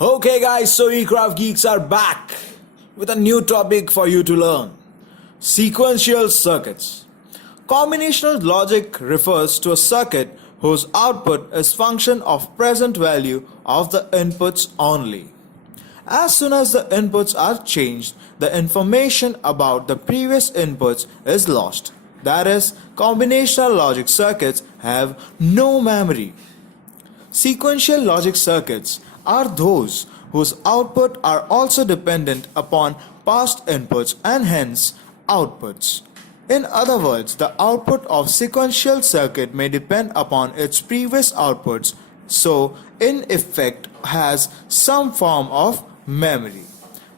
Okay guys, so Ekraft Geeks are back with a new topic for you to learn. Sequential circuits. Combinational logic refers to a circuit whose output is function of present value of the inputs only. As soon as the inputs are changed, the information about the previous inputs is lost. That is, combinational logic circuits have no memory. Sequential logic circuits are those whose output are also dependent upon past inputs and hence outputs. In other words, the output of sequential circuit may depend upon its previous outputs, so in effect has some form of memory.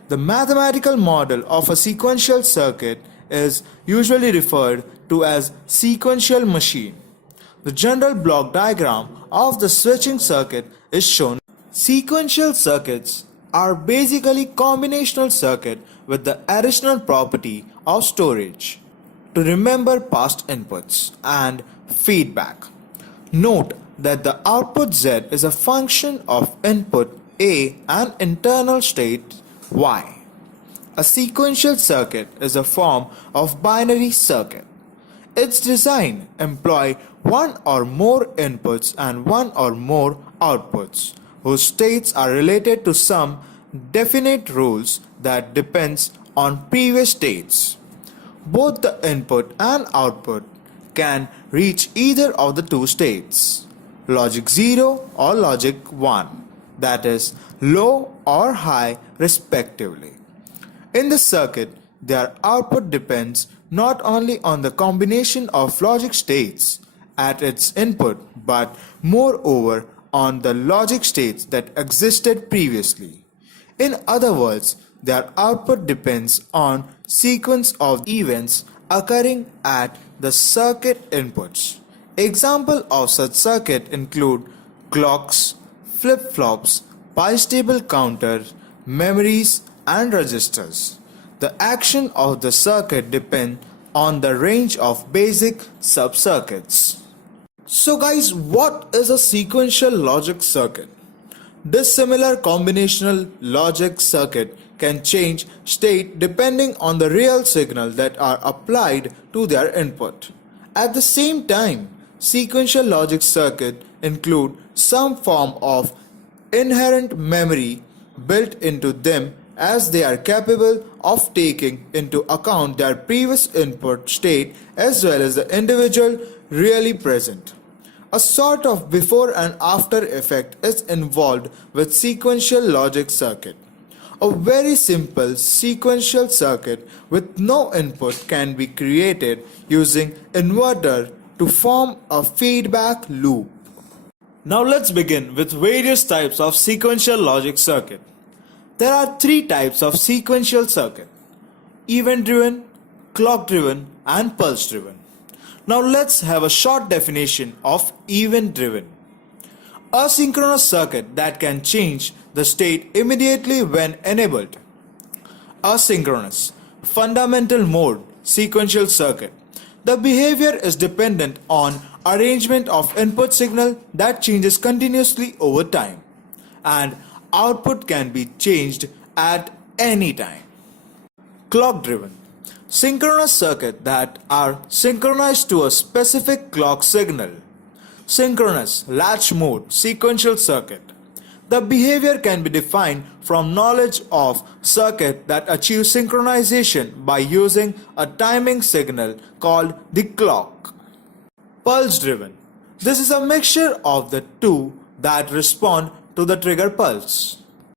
The mathematical model of a sequential circuit is usually referred to as sequential machine. The general block diagram of the switching circuit is shown. Sequential circuits are basically combinational circuit with the additional property of storage to remember past inputs and feedback. Note that the output Z is a function of input A and internal state Y. A sequential circuit is a form of binary circuit. Its design employs one or more inputs and one or more outputs, whose states are related to some definite rules that depends on previous states. Both the input and output can reach either of the two states, logic 0 or logic 1, that is, low or high respectively. In the circuit, their output depends not only on the combination of logic states at its input, but moreover on the logic states that existed previously. In other words, their output depends on sequence of events occurring at the circuit inputs. Examples of such circuit include clocks, flip-flops, bistable counters, memories, and registers. The action of the circuit depends on the range of basic sub-circuits. So guys, what is a sequential logic circuit? This similar combinational logic circuit can change state depending on the real signal that are applied to their input. At the same time, sequential logic circuit include some form of inherent memory built into them, as they are capable of taking into account their previous input state as well as the individual really present. A sort of before and after effect is involved with sequential logic circuit. A very simple sequential circuit with no input can be created using inverter to form a feedback loop. Now let's begin with various types of sequential logic circuit. There are three types of sequential circuit: event-driven, clock-driven, and pulse-driven. Now let's have a short definition of event-driven. A synchronous circuit that can change the state immediately when enabled. Asynchronous, fundamental mode sequential circuit. The behavior is dependent on arrangement of input signal that changes continuously over time, and output can be changed at any time. Clock driven, synchronous circuit that are synchronized to a specific clock signal. Synchronous latch mode sequential circuit. The behavior can be defined from knowledge of circuit that achieve synchronization by using a timing signal called the clock. Pulse driven. This is a mixture of the two that respond to the trigger pulse.